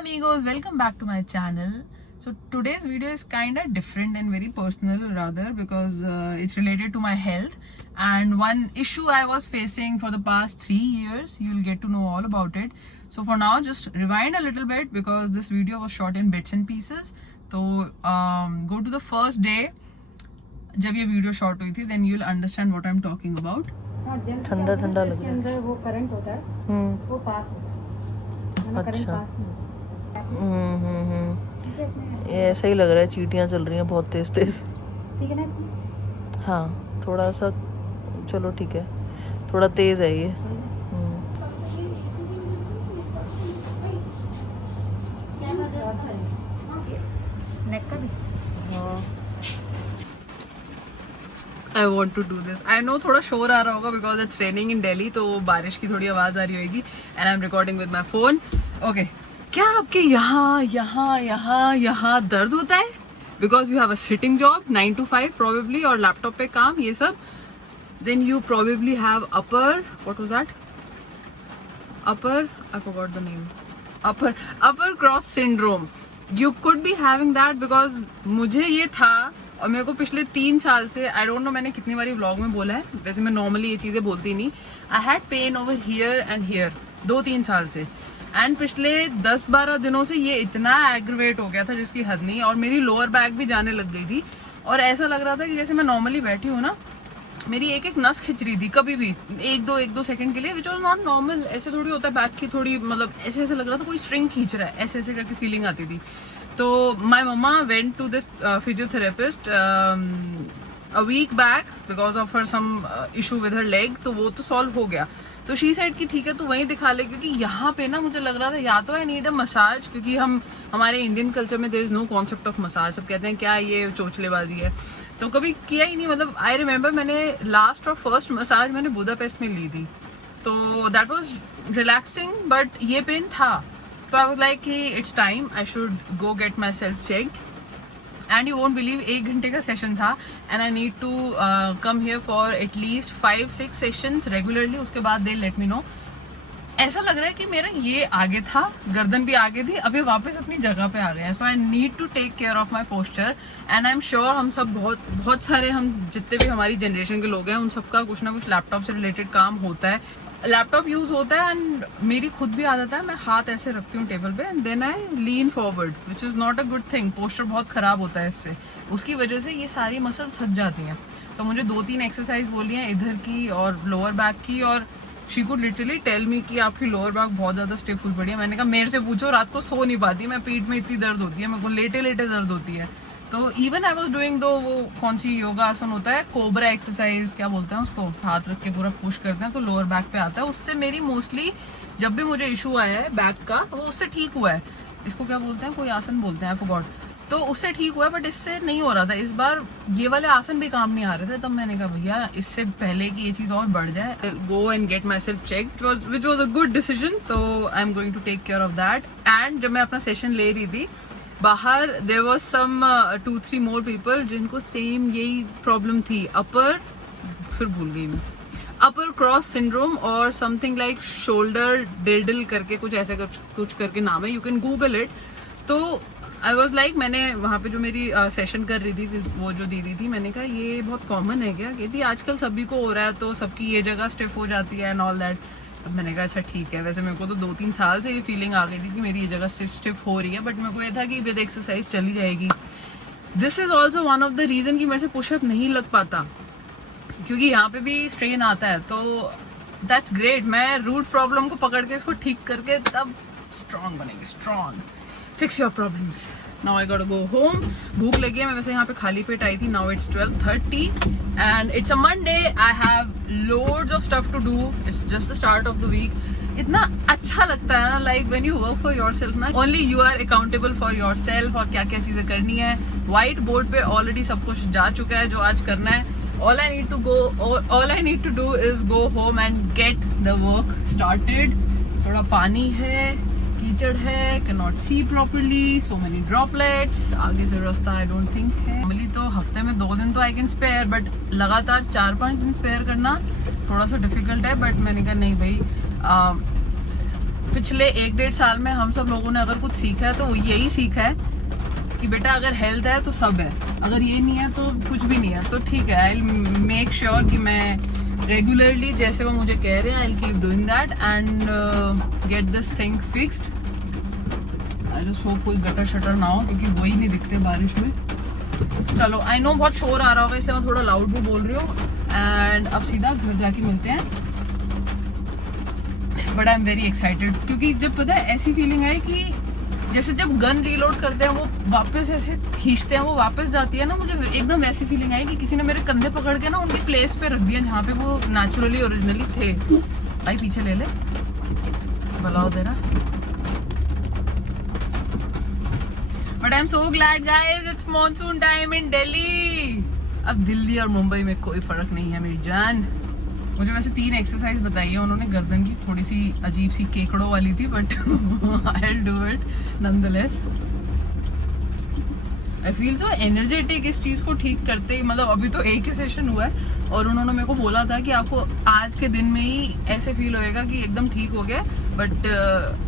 amigos, welcome back to my channel. So today's video is kind of different and very personal rather because it's related to my health and one issue I was facing for the past 3 years. You'll get to know all about it. So for now just rewind a little bit because this video was shot in bits and pieces. So go to the first day जब ये video shot हुई थी, then you'll understand what I'm talking about. ठंडा ठंडा लग इसके रहा है। अंदर वो करंट होता है, वो पास होता है, करंट अच्छा। पास नहीं होता। ठीक है, इसमें ये ऐसा ही लग रहा है, चींटियां चल रही हैं बहुत तेज तेज। ठीक है ना? हाँ थोड़ा सा, चलो ठीक है, थोड़ा तेज है ये। नेक का भी I want to do this. I know थोड़ा शोर आ रहा होगा because it's raining in Delhi, तो बारिश की थोड़ी आवाज आ रही होगी and I'm recording with my phone. Okay. क्या आपके यहाँ दर्द होता है? Because you have a sitting job 9 to 5 probably और लैपटॉप पे काम ये सब. Then you probably have upper, what was that? Upper, I forgot the name. Upper cross syndrome. You could be having that because मुझे ये था और मेरे को पिछले 3 साल से, आई डोंट नो मैंने कितनी बारी व्लॉग में बोला है, वैसे मैं नॉर्मली ये चीजें बोलती नहीं. I had pain over here and here 2-3 साल से एंड पिछले 10-12 दिनों से ये इतना एग्रीवेट हो गया था जिसकी हद नहीं. और मेरी लोअर बैक भी जाने लग गई थी और ऐसा लग रहा था कि जैसे मैं नॉर्मली बैठी हूँ ना, मेरी एक नस खिंच रही थी कभी भी 1-2 सेकंड के लिए, विच वॉज नॉट नॉर्मल. ऐसे थोड़ी होता है, बैक की थोड़ी मतलब ऐसे लग रहा था कोई स्ट्रिंग खींच रहा है, ऐसे करके फीलिंग आती थी. तो my mama went to this physiotherapist a week back because of her some issue with her leg. तो वो तो सॉल्व हो गया. तो शी सेड कि ठीक है तू वहीं दिखा ले, क्योंकि यहाँ पे ना मुझे लग रहा था या तो आई नीड अ मसाज, क्योंकि हमारे इंडियन कल्चर में there is no concept of massage. सब कहते हैं क्या ये चोचलेबाजी है, तो कभी किया ही नहीं. मतलब आई रिमेम्बर मैंने लास्ट और फर्स्ट मसाज मैंने बुदापेस्ट में ली थी, तो दैट वाज रिलैक्सिंग बट ये पेन था. तो आई वाज लाइक कि it's time I should go get myself checked. And you won't believe 1 घंटे का सेशन था and I need to come here for at least 5-6 sessions regularly. उसके बाद दे let me know. ऐसा लग रहा है कि मेरा ये आगे था, गर्दन भी आगे थी, अभी वापस अपनी जगह पे आ गए हैं. So I need to take care of my posture and I am sure हम सब बहुत सारे, हम जितने भी हमारी जनरेशन के लोग हैं उन सबका कुछ ना कुछ लैपटॉप से रिलेटेड काम होता है, लैपटॉप यूज होता है. एंड मेरी खुद भी आदत है, मैं हाथ ऐसे रखती हूँ टेबल पे and then I lean forward, which is not a good thing. Posture बहुत खराब होता है इससे, उसकी वजह से ये सारी मसल्स थक जाती हैं. तो मुझे 2-3 एक्सरसाइज बोली हैं इधर की और लोअर बैक की, और she could literally tell me कि आपकी लोअर बैक बहुत ज्यादा स्टिफ हुई पड़ी है. मैंने कहा मेरे से पूछो, रात को सो नहीं पाती मैं, पीठ में इतनी दर्द होती है, मेरे को लेटे दर्द होती है. तो इवन आई वाज डूइंग दो, वो कौन सी योगा आसन होता है, कोबरा एक्सरसाइज क्या बोलते हैं उसको, हाथ रख के पूरा पुश करते हैं तो लोअर बैक पे आता है. उससे मेरी मोस्टली जब भी मुझे इशू आया है बैक का, वो उससे ठीक हुआ है. इसको क्या बोलते हैं, कोई आसन बोलते हैं, आई फॉरगॉट. तो उससे ठीक हुआ है बट इससे नहीं हो रहा था. इस बार ये वाले आसन भी काम नहीं आ रहे थे, तब मैंने कहा भैया इससे पहले कि ये चीज और बढ़ जाए, go and get myself check, which was a good decision. तो I am going to take care of that. And जब मैं अपना सेशन ले रही थी बाहर, there was some 2-3 more people जिनको सेम यही प्रॉब्लम थी, फिर भूल गई मैं, अपर क्रॉस सिंड्रोम और समथिंग लाइक शोल्डर डिल्डल करके कुछ ऐसे कुछ करके नाम है, यू कैन गूगल इट. तो आई वॉज लाइक, मैंने वहाँ पे जो मेरी सेशन कर रही थी वो जो दीदी थी, मैंने कहा ये बहुत कॉमन है क्या, कहती आजकल सभी को हो रहा है, तो सबकी ये जगह स्टिफ हो जाती है एंड ऑल दैट. अब मैंने कहा अच्छा ठीक है. वैसे मेरे को तो 2-3 साल से ये फीलिंग आ गई थी कि मेरी ये जगह स्टिफ हो रही है, बट मेरे को ये था कि विद एक्सरसाइज चली जाएगी. This is also one of the reason कि मेरे से पुशअप नहीं लग पाता, क्योंकि यहाँ पे भी स्ट्रेन आता है. तो दैट्स ग्रेट, मैं रूट प्रॉब्लम को पकड़ के इसको ठीक करके तब स्ट्रांग बनेंगे. Strong, fix your problems. Now I gotta go home. भूख लगी है, मैं वैसे यहाँ पे खाली पेट आई थी. Now it's 12:30 and it's a Monday. I have loads of stuff to do. It's just the start of the week. इतना अच्छा लगता है ना, like when you work for yourself ना, only you are accountable for yourself और क्या क्या चीजें करनी है. White board पे already सब कुछ जा चुका है जो आज करना है. All I need to do is go home and get the work started. थोड़ा पानी है, कीचड़ है, cannot see properly, so many droplets. आगे से रास्ता I don't think है. नॉर्मली तो हफ्ते में 2 दिन तो I can spare, बट लगातार 4-5 दिन स्पेयर करना थोड़ा सा डिफिकल्ट है. बट मैंने कहा नहीं भाई, पिछले 1-1.5 साल में हम सब लोगों ने अगर कुछ सीखा है तो वो यही सीखा है कि बेटा अगर हेल्थ है तो सब है, अगर ये नहीं है तो कुछ भी नहीं है। तो ठीक है, आई विल मेक श्योर कि मैं रेगुलरली जैसे वो मुझे कह रहे हैं, I will keep doing that and get this thing fixed. I just hope कोई गटर शटर ना हो, क्योंकि वही नहीं दिखते बारिश में। चलो, आई नो बहुत शोर आ रहा होगा, इसलिए मैं थोड़ा लाउड भी बोल रही हूँ। एंड अब सीधा घर जाके मिलते हैं। But I am very excited, क्योंकि जब पता है ऐसी फीलिंग है कि जैसे जब गन रीलोड करते हैं वो वापस ऐसे खींचते हैं, वो वापस जाती है ना, मुझे एकदम वैसी फीलिंग आई कि किसी ने मेरे कंधे पकड़ के ना उनकी प्लेस पे रख दिया जहाँ पे वो नेचुरली ओरिजिनली थे। भाई पीछे ले ले, बुलाओ दे रहा। But I am so glad guys, it's monsoon time in Delhi. अब दिल्ली और मुंबई में कोई फर्क नहीं है मेरी जान। मुझे वैसे 3 एक्सरसाइज बताई है उन्होंने गर्दन की, थोड़ी सी अजीब सी केकड़ों वाली थी, but I will do it nonetheless. I feel so energetic इस चीज को ठीक करते ही। मतलब अभी तो एक ही सेशन हुआ है और उन्होंने मेरे को बोला था कि आपको आज के दिन में ही ऐसे फील होएगा कि एकदम ठीक हो गया, बट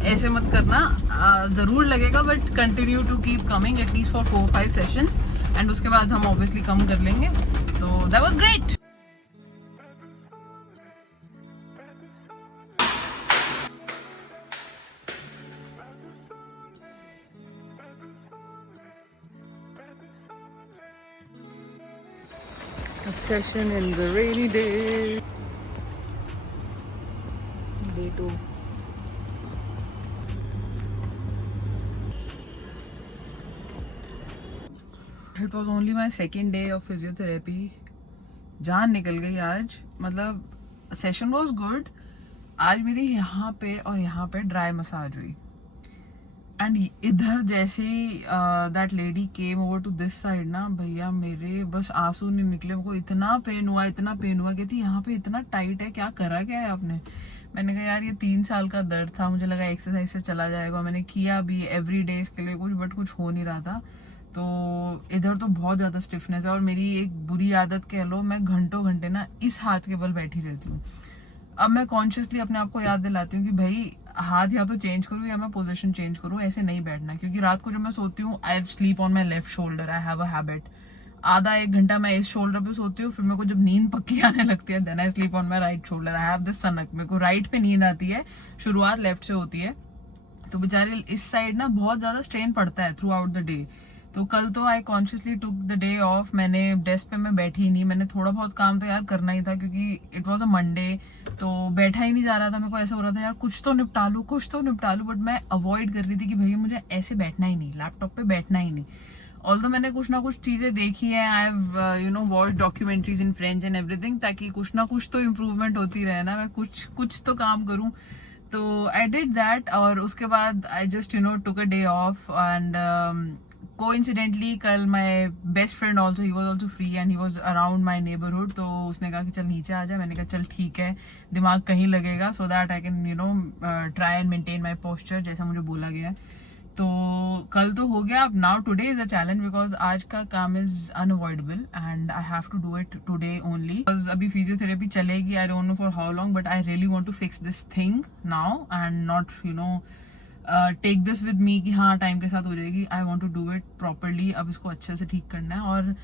ऐसे मत करना, जरूर लगेगा, but continue to keep coming at least for 4-5 sessions and उसके बाद हम ऑब्वियसली कम कर लेंगे। तो that was great. A session in the rainy day. Day 2. It was only my second day of physiotherapy. जान निकल गई आज। मतलब सेशन was good. आज मेरी यहाँ पे और यहाँ पे ड्राई मसाज हुई। एंड इधर जैसे that lady came over to this side ना, भैया मेरे बस आंसू नहीं निकले। मेरे को इतना पेन हुआ, इतना पेन हुआ, कहती यहाँ पे इतना टाइट है, क्या करा क्या है आपने। मैंने कहा यार ये 3 साल का दर्द था, मुझे लगा एक्सरसाइज से चला जाएगा। मैंने किया भी एवरी डे इसके लिए कुछ, बट कुछ हो नहीं रहा था। तो इधर तो बहुत ज्यादा स्टिफनेस है और मेरी एक बुरी आदत कह लो, मैं घंटों घंटे ना इस हाथ के बल बैठी रहती हूँ। अब मैं कॉन्शियसली अपने आप को याद दिलाती हूँ कि भाई हाथ या तो चेंज करूँ या मैं पोजीशन चेंज करूँ, ऐसे नहीं बैठना। क्योंकि रात को जब मैं सोती हूँ, आई sleep on my left shoulder. I have a habit, आधा 1 घंटा मैं इस शोल्डर पे सोती हूँ, फिर मेरे को जब नींद पक्की आने लगती है then I sleep on my right shoulder. I have this सनक, मेरे को राइट पे नींद आती है, शुरुआत लेफ्ट से होती है। तो बेचारे इस साइड ना बहुत ज्यादा स्ट्रेन पड़ता है थ्रू आउट द डे। तो कल तो I consciously took the day of. मैंने डेस्क पे मैं बैठी ही नहीं, मैंने थोड़ा बहुत काम तो यार करना ही था क्योंकि इट वाज अ मंडे, तो बैठा ही नहीं जा रहा था। मेरे को ऐसा हो रहा था यार कुछ तो निपटा लूं, कुछ तो निपटा लूं, बट मैं अवॉइड कर रही थी कि भैया मुझे ऐसे बैठना ही नहीं, लैपटॉप पे बैठना ही नहीं। ऑल्दो मैंने कुछ ना कुछ चीजें देखी है, I have watch documentaries in French and everything, ताकि कुछ ना कुछ तो इम्प्रूवमेंट होती रहे ना, मैं कुछ तो काम करूं। तो आई डिड दैट और उसके बाद I just took a day off. And coincidentally कल my best friend also, he was also free and he was around my neighbourhood. तो उसने कहा कि चल नीचे आ जाए। मैंने कहा चल ठीक है, दिमाग कहीं लगेगा, so that I can try and maintain my posture जैसा मुझे बोला गया है। तो कल तो हो गया, अब now today is a challenge because आज का काम is unavoidable and I have to do it today only. Because अभी फिजियोथेरेपी चलेगी, I don't know for how long, but I really want to fix this thing now and not take this with me कि हाँ time के साथ हो जाएगी। I want to do it properly, अब इसको अच्छे से ठीक करना है। और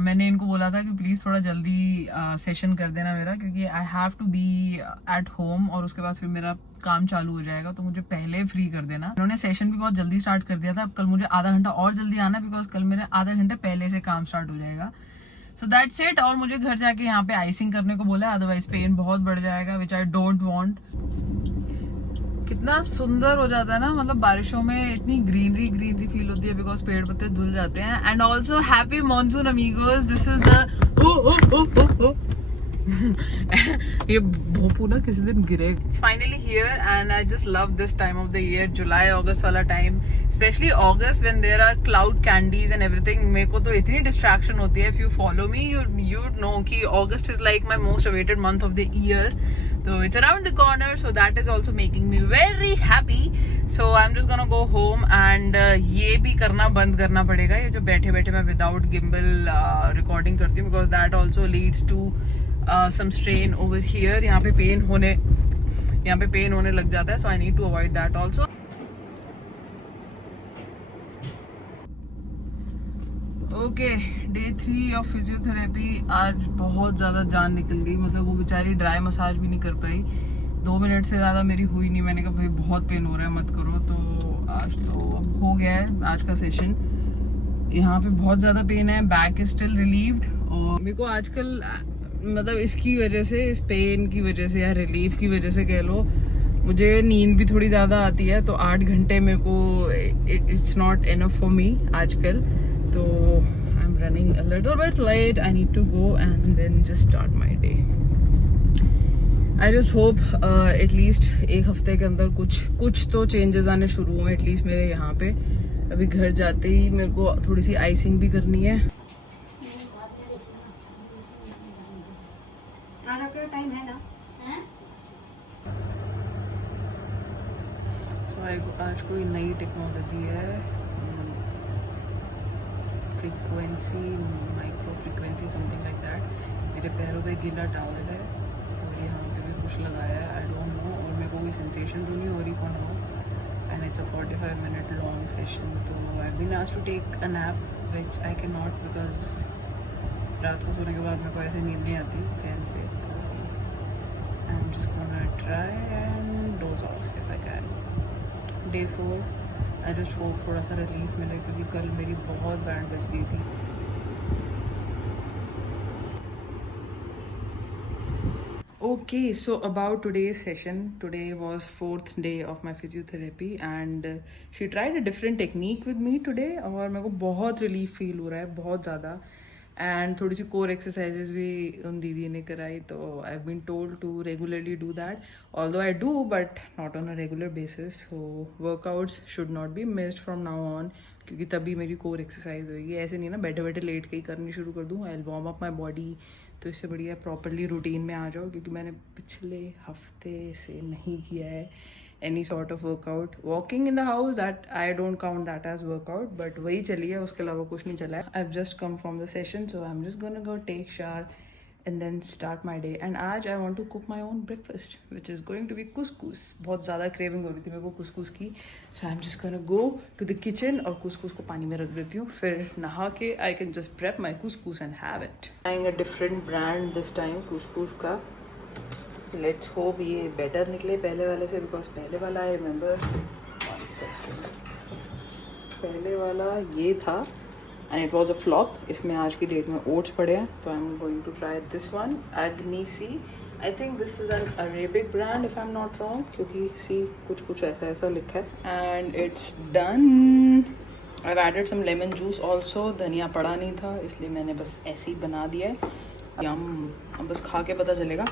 मैंने इनको बोला था कि प्लीज थोड़ा जल्दी सेशन कर देना मेरा, क्योंकि I have to be at home और उसके बाद फिर मेरा काम चालू हो जाएगा, तो मुझे पहले फ्री कर देना। उन्होंने सेशन भी बहुत जल्दी स्टार्ट कर दिया था। अब कल मुझे आधा घंटा और जल्दी आना है बिकॉज कल मेरे आधा घंटे पहले से काम स्टार्ट हो जाएगा। So that's it. और मुझे घर जाके यहाँ पे आइसिंग करने को बोला है, अदरवाइज पेन बहुत बढ़ जाएगा, विच आई डोंट वांट। कितना सुंदर हो जाता है ना, मतलब बारिशों में इतनी ग्रीनरी फील होती है बिकॉज पेड़ पत्ते धुल जाते हैं। And also happy monsoon amigos, this is the ये भोपू ना किसी दिन गिरे। It's finally here and I just love this time of the year, जुलाई अगस्त वाला time, especially August when there are cloud candies and everything. मेरे को तो इतनी डिस्ट्रैक्शन होती है। If you follow me you know कि August is like my most awaited month of the year. So it's around the corner, so that is also making me very happy. So I'm just gonna go home and ये भी करना बंद करना पड़ेगा, ये जो बैठे बैठे मैं without gimbal recording करती हूँ, because that also leads to some strain over here. यहाँ पे पेन होने यहाँ पे पेन होने लग जाता है, so I need to avoid that also. Okay, day 3 of physiotherapy. आज बहुत ज़्यादा जान निकल गई. मतलब वो बेचारी ड्राई मसाज भी नहीं कर पाई. 2 मिनट से ज़्यादा मेरी हुई नहीं. मैंने कहा भाई बहुत पेन हो रहा है, मत करो. तो आज तो अब हो गया है आज का सेशन. यहाँ पे बहुत ज़्यादा पेन है. Back is still relieved. और मेरे को आजकल मतलब इसकी वजह से, इस पेन की वजह से या रिलीफ की वजह से कह लो, मुझे नींद भी थोड़ी ज़्यादा आती है. तो 8 घंटे मेरे को it's not enough for me आजकल. तो I am running a little bit late. I need to go and then just start my day. I just hope at least एक हफ्ते के अंदर कुछ तो चेंजेस आने शुरू हुए एटलीस्ट मेरे यहाँ पे. अभी घर जाते ही मेरे को थोड़ी सी आइसिंग भी करनी है. टाइम है ना. आज कोई नई टेक्नोलॉजी है. Frequency, micro frequency, something like that. मेरे पैरों पे गीला टॉवल है और यहाँ पे भी कुछ लगाया है. I don't know. और मेरे को कोई सेंसेशन तो नहीं हो रही for now. And it's a 45 minute long session. तो I have been asked to take a nap which I can not, because रात को सोने के बाद मेरे को ऐसे नींद नहीं आती चैन से. तो I am just gonna try and dose of if I can. Day 4 I just hope थोड़ा सा रिलीफ मिले, क्योंकि कल मेरी बहुत बैंड बज गई थी. Okay, so about today's session, today was 4th day of my physiotherapy and she tried a different technique with me today और मेरे को बहुत relief feel हो रहा है, बहुत ज़्यादा. एंड थोड़ी सी कोर एक्सरसाइजेज भी उन दीदी ने कराई. तो I have been told to regularly do that, although I do but not on a regular basis. So workouts should not be missed from now on, क्योंकि तभी मेरी कोर एक्सरसाइज होगी. ऐसे नहीं ना बैठे बैठे लेट के ही करनी शुरू कर दूँ. I will warm up my body. तो इससे बढ़िया प्रॉपरली रूटीन में आ जाओ, क्योंकि मैंने पिछले हफ्ते से नहीं किया है any sort of workout. Walking in the house, that I don't count that as workout, but वही चली है, उसके अलावा कुछ नहीं चला है. I've just come from the session, so I'm just gonna go take shower and then start my day. And आज I want to cook my own breakfast, which is going to be couscous. बहुत ज़्यादा craving हो रही थी मेरे को couscous की, so I'm just gonna go to the kitchen और couscous को पानी में रख देती हूँ. फिर नहा के I can just prep my couscous and have it. Trying a different brand this time, couscous का. लेट्स होप ये बेटर निकले पहले वाले से, बिकॉज पहले वाला आई रिमेंबर, पहले वाला ये था and it was a flop. इसमें आज की डेट में ओट्स पड़े हैं. तो I am going to try this one, एग्नीसी. I think this is an Arabic brand if I am not wrong, क्योंकि सी कुछ ऐसा लिखा है. And it's done. I have added some lemon juice also. धनिया पड़ा नहीं था इसलिए मैंने बस ऐसे ही बना दिया है. अब बस खा के पता चलेगा.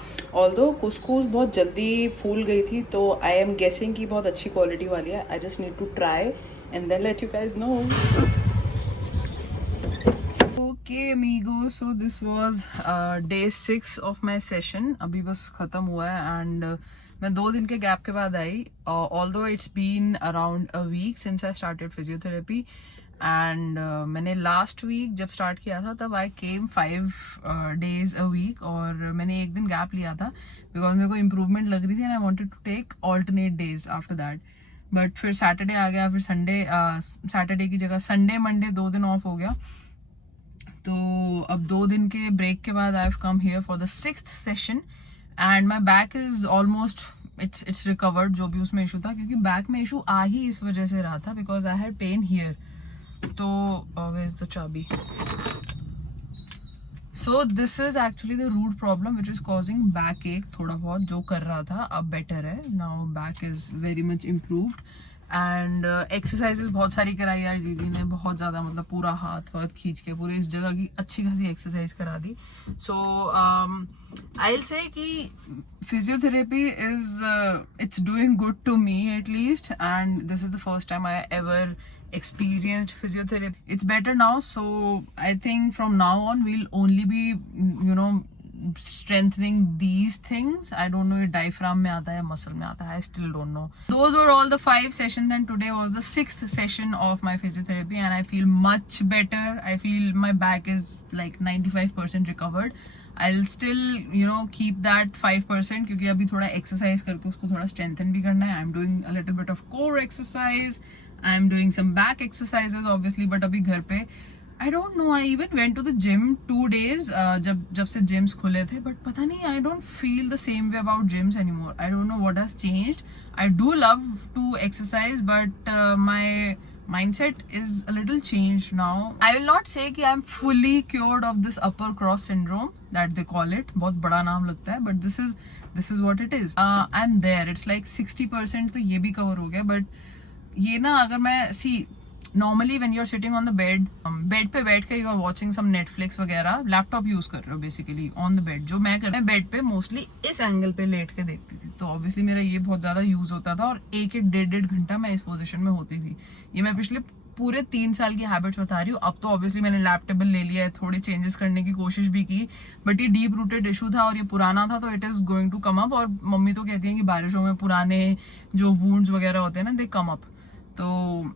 ऑल्दो कुस्कूस बहुत जल्दी फूल गई थी, तो आई एम गेसिंग कि बहुत अच्छी क्वालिटी वाली है. I just need to try and then let you guys know. Okay amigo, so this was day 6 of my session. अभी बस खत्म हुआ है एंड मैं 2 दिन के गैप के बाद आई. Although it's been around a week since I started physiotherapy. And मैंने लास्ट वीक जब स्टार्ट किया था तब आई केम 5 days a week, और मैंने एक दिन गैप लिया था बिकॉज मेरे को इम्प्रूवमेंट लग रही थी and I wanted to take alternate days after that. But फिर सैटरडे आ गया, फिर संडे, सैटरडे की जगह संडे मंडे 2 दिन ऑफ हो गया. तो अब 2 दिन के ब्रेक के बाद I have come here for the 6th session and my back is almost it's recovered. जो भी उसमें इशू था, क्योंकि बैक में इशू आ ही इस वजह से रहा था because I had pain here. तो where is the चाबी? So this is actually the root problem which is causing backache. थोड़ा बहुत जो कर रहा था अब बेटर है. Now back is very much improved and exercises बहुत सारी कराई यार दीदी ने, बहुत ज़्यादा. मतलब पूरा हाथ वाथ खींच के पूरे इस जगह की अच्छी खासी एक्सरसाइज करा दी. So I'll say कि physiotherapy is it's doing good to me at least, and this is the first time I ever experienced physiotherapy. It's better now, so I think from now on we'll only be strengthening these things. I don't know if diaphragm में आता है, muscle में आता है, I still don't know. Those were all the 5 sessions and today was the 6th session of my physiotherapy and I feel much better. I feel my back is like 95% recovered. I'll still keep that 5% क्योंकि अभी थोड़ा exercise करके उसको थोड़ा strengthen भी करना है. I'm doing a little bit of core exercise. I'm doing some back exercises obviously, but अभी घर पे I don't know. I even went to the gym 2 days जब से gyms खुले थे, but पता नहीं, I don't feel the same way about gyms anymore. I don't know what has changed. I do love to exercise, but my mindset is a little changed now. I will not say कि I'm fully cured of this upper cross syndrome that they call it. बहुत बड़ा नाम लगता है, but this is what it is. I'm there. It's like 60% तो ये भी cover हो गया, but ये ना अगर मैं normally when you're sitting on the bed पे बैठ कर you're watching some Netflix वगैरह, लैपटॉप यूज कर रहे हो basically on the bed. जो मैं कर रहा हूँ बेड पे मोस्टली इस एंगल पे लेट के देखती थी, तो ऑब्वियसली मेरा ये बहुत ज्यादा यूज होता था और 1-1.5 घंटा मैं इस पोजीशन में होती थी. ये मैं पिछले पूरे 3 साल की हैबिट्स बता रही हूँ. अब तो ऑब्वियसली मैंने लैप टेबल ले लिया है, थोड़े चेंजेस करने की कोशिश भी की, बट ये डीप रूटेड इशू था और ये पुराना था, तो it is going to come up. और मम्मी तो कहती है कि बारिशों में पुराने जो वुंड्स वगैरह होते हैं ना, दे कम अप. तो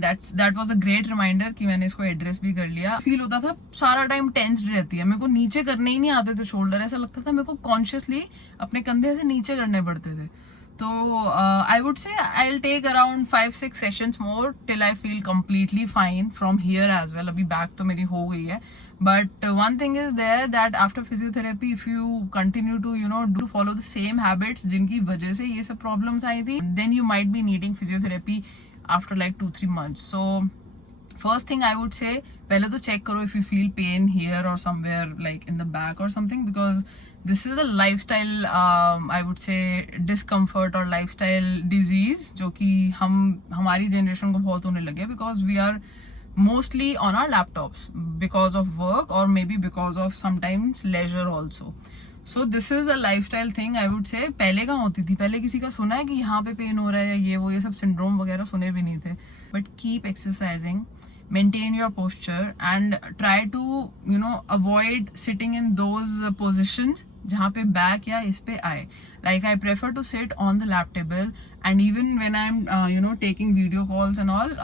that was a great reminder कि मैंने इसको एड्रेस भी कर लिया. फील होता था सारा टाइम टेंस्ड रहती है, मेरे को नीचे करने ही नहीं आते थे शोल्डर. ऐसा लगता था मेरे को कॉन्शियसली अपने कंधे से नीचे करने पड़ते थे. तो I would say I will take around 5-6 sessions more till I feel completely fine from here as well. अभी बैक तो मेरी हो गई है, but one thing is there that after physiotherapy if you continue to do follow the same habits जिनकी वजह से ये सब प्रॉब्लम्स आई थी, then you might be needing physiotherapy after like 2-3 months. So first thing I would say, पहले तो check करो if you feel pain here or somewhere like in the back or something, because this is a lifestyle I would say discomfort or lifestyle disease जो कि हमारी generation को बहुत होने लगे, because we are mostly on our laptops because of work or maybe because of sometimes leisure also. So this is a lifestyle thing I would say. पहले कहाँ होती थी, पहले किसी का सुना है कि यहाँ पे पेन हो रहा है, ये सब सिंड्रोम वगैरह सुने भी नहीं थे. But keep exercising, maintain your posture and try to avoid sitting in those positions जहाँ पे बैक या इस पे आए. Like I prefer to sit on the lap table, and even when I'm taking video calls and all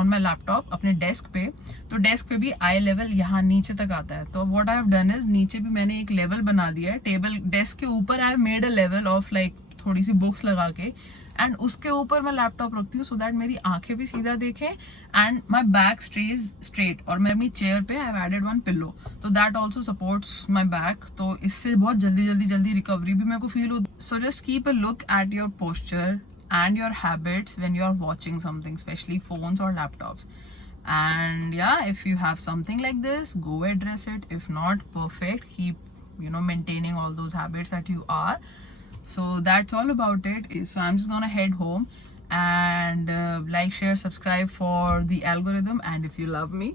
on my laptop अपने desk पे, तो desk पे भी आई लेवल यहाँ नीचे तक आता है. तो what I have done is नीचे भी मैंने एक लेवल बना दिया है. टेबल डेस्क के ऊपर I have made a level of like थोड़ी सी बुक्स लगा के, एंड उसके ऊपर मैं लैपटॉप रखती हूँ सो दैट मेरी आंखें भी सीधा देखें and my back stage straight. और मैं अपनी चेयर पे आई हैव एडेड 1 पिलो, तो that also supports my back. तो इससे बहुत जल्दी रिकवरी भी मेरे को फील होती. So just keep a look at your posture and your habits when you are watching something, especially phones or laptops. And yeah, if you have something like this, go address it. If not, perfect, keep maintaining all those habits that you are. So that's all about it. So I'm just gonna head home and like, share, subscribe for the algorithm, and if you love me.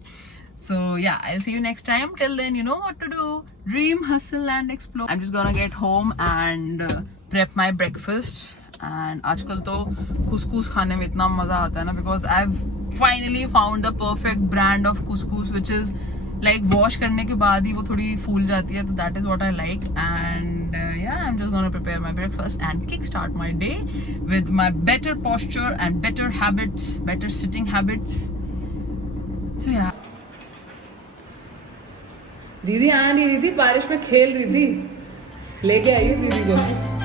So yeah, I'll see you next time. Till then, you know what to do. Dream, hustle and explore. I'm just gonna get home and prep my breakfast. And आजकल तो कुसकुस खाने में इतना मजा आता है ना, because I have finally found the perfect brand of couscous which is like wash करने के बाद ही वो थोड़ी फूल जाती है. तो that is what I like. And yeah I am just gonna prepare my breakfast and kick start my day with my better posture and better habits, better sitting habits. So yeah दीदी आ नहीं रही थी, बारिश में खेल रही थी, लेके आई दीदी को.